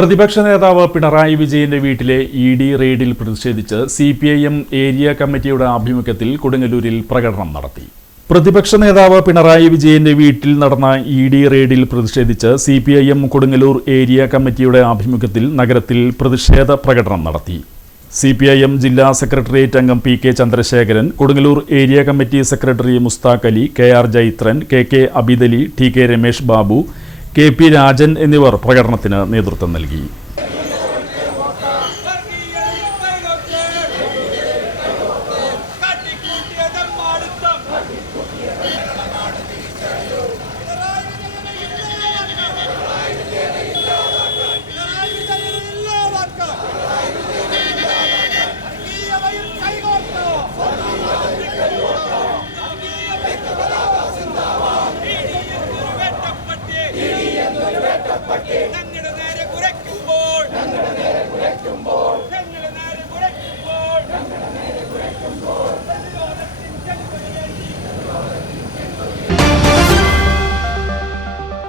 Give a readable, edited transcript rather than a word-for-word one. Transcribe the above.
പ്രതിപക്ഷ നേതാവ് പിണറായി വിജയന്റെ വീട്ടിലെ ഇഡി റെയ്ഡിൽ പ്രതിഷേധിച്ച് സിപിഐഎം ഏരിയ കമ്മിറ്റിയുടെ ആഭിമുഖ്യത്തിൽ കൊടുങ്ങല്ലൂരിൽ പ്രകടനം നടത്തി. പ്രതിപക്ഷ നേതാവ് പിണറായി വിജയന്റെ വീട്ടിൽ നടന്ന ഇഡി റെയ്ഡിൽ പ്രതിഷേധിച്ച് സിപിഐഎം കൊടുങ്ങല്ലൂർ ഏരിയ കമ്മിറ്റിയുടെ ആഭിമുഖ്യത്തിൽ നഗരത്തിൽ പ്രതിഷേധ പ്രകടനം നടത്തി. സിപിഐഎം ജില്ലാ സെക്രട്ടേറിയറ്റ് അംഗം P K Chandrasekharan, Kodungallur area committee secretary Mushtaq Ali, K R Jaithran, K K Abidali, T K Ramesh Babu, K P Rajan എന്നിവർ പ്രകടനത്തിന് നേതൃത്വം നൽകി. Fuck it.